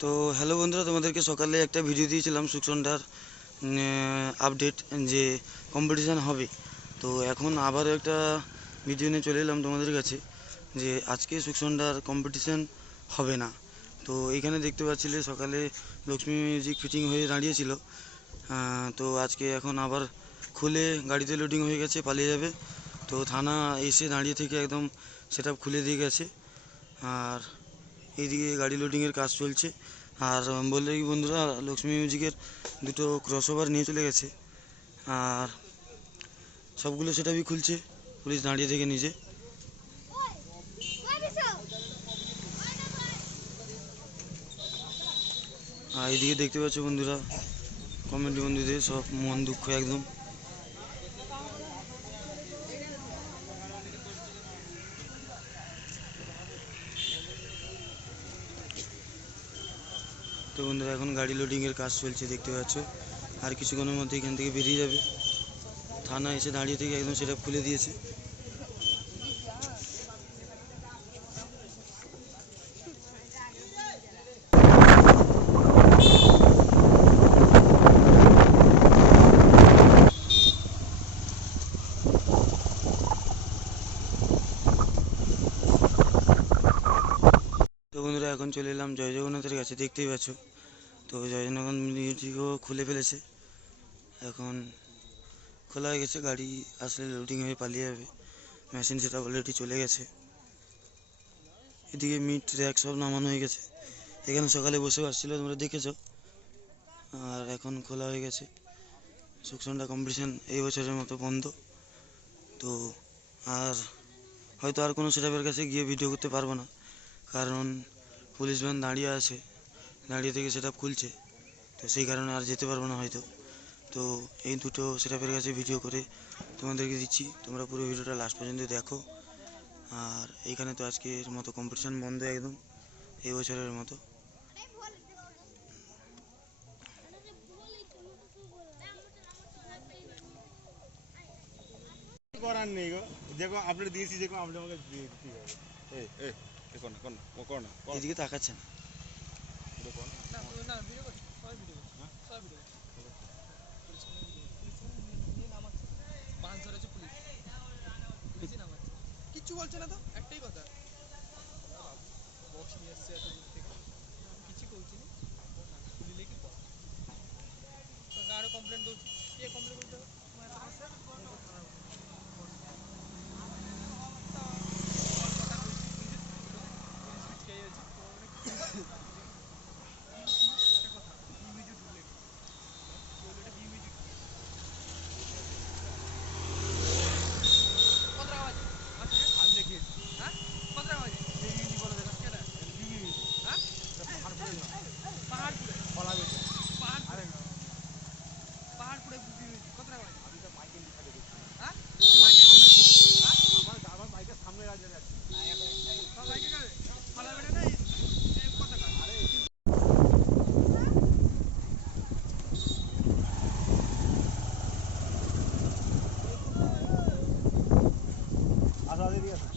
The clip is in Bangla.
তো হ্যালো বন্ধুরা, তোমাদেরকে সকালে একটা ভিডিও দিয়েছিলাম সুকসন্ডার আপডেট যে কম্পিটিশান হবে। তো এখন আবারও একটা ভিডিও নিয়ে চলে এলাম তোমাদের কাছে যে আজকে সুকসন্ডার কম্পিটিশান হবে না। তো এইখানে দেখতে পাচ্ছিলে সকালে লক্ষ্মী মিউজিক ফিটিং হয়ে দাঁড়িয়েছিল। তো আজকে এখন আবার খুলে গাড়িতে লোডিং হয়ে গেছে, পালিয়ে যাবে। তো থানা এসে দাঁড়িয়ে থেকে একদম সেট খুলে দিয়ে গেছে। আর এইদিকে গাড়ি লোডিংয়ের কাজ চলছে। আর বললে কি বন্ধুরা, লক্ষ্মী মিউজিকের দুটো ক্রসওভার নিয়ে চলে গেছে। আর সবগুলো সেটাই খুলছে, পুলিশ দাঁড়িয়ে থেকে নিজে আর এইদিকে দেখতে পাচ্ছ বন্ধুরা কমেন্ট বন্ধুদের সব মন দুঃখ একদম। বন্ধুরা, এখন গাড়ি লোডিংয়ের কাজ চলছে, দেখতে পাচ্ছ। আর কিছুক্ষণের মধ্যে এখান থেকে বেরিয়ে যাবে। থানা এসে দাঁড়িয়ে থেকে একদম সেটা খুলে দিয়েছে। তো বন্ধুরা, এখন চলে এলাম জয় জগন্নাথের কাছে, দেখতেই পাচ্ছ। তো জয় জগন্নাথ মিউজিকও খুলে ফেলেছে। এখন খোলা হয়ে গেছে, গাড়ি আসলে লোডিং হয়ে পালিয়ে যাবে। মেশিন সেটা অলরেডি চলে গেছে। এদিকে মিট র্যাক সব নামানো হয়ে গেছে। এখানে সকালে বসে আসছিল, তোমরা দেখেছ। আর এখন খোলা হয়ে গেছে। সুকসন্ডা কম্পিটিশান এই বছরের মতো বন্ধ। তো আর হয়তো আর কোনো সেটাপের কাছে গিয়ে ভিডিও করতে পারব না। কারণ পুলিশ ভ্যান দাঁড়িয়ে আছে। দাঁড়িয়ে থেকে সেটা খুলছে। তো সেই কারণে আর যেতে পারব না হয়তো। তো এই দুটো সেটাপের কাছে ভিডিও করে তোমাদেরকে দিচ্ছি। তোমরা পুরো ভিডিওটা লাস্ট পর্যন্ত দেখো। আর এইখানে তো আজকের মতো কম্পিটিশান বন্ধ একদম। এই বছরের মতো। করার নেই গো? যেরকম আপডেট দিয়েছি যেরকম আপনি আমাকে দিয়ে দিতে হবে। এই এই এ কর না কর না ও কর না এদিকে তাকাচ্ছে না। পুরো কর না ভিডিও করছি সবাই ভিডিও করছি হ্যাঁ? সবাই ভিডিও করছি পুলিশ নামাচ্ছে বাস ধরেছে পুলিশ পুলিশই নামাচ্ছে কিচ্ছু বলছে না তো একটাই কথা বক্স নিয়ে এসছে এত দূর থেকে কিছু বলছি না খুলিলে কি তো আরও কমপ্লেন করছি কে কমপ্লেন করতে de.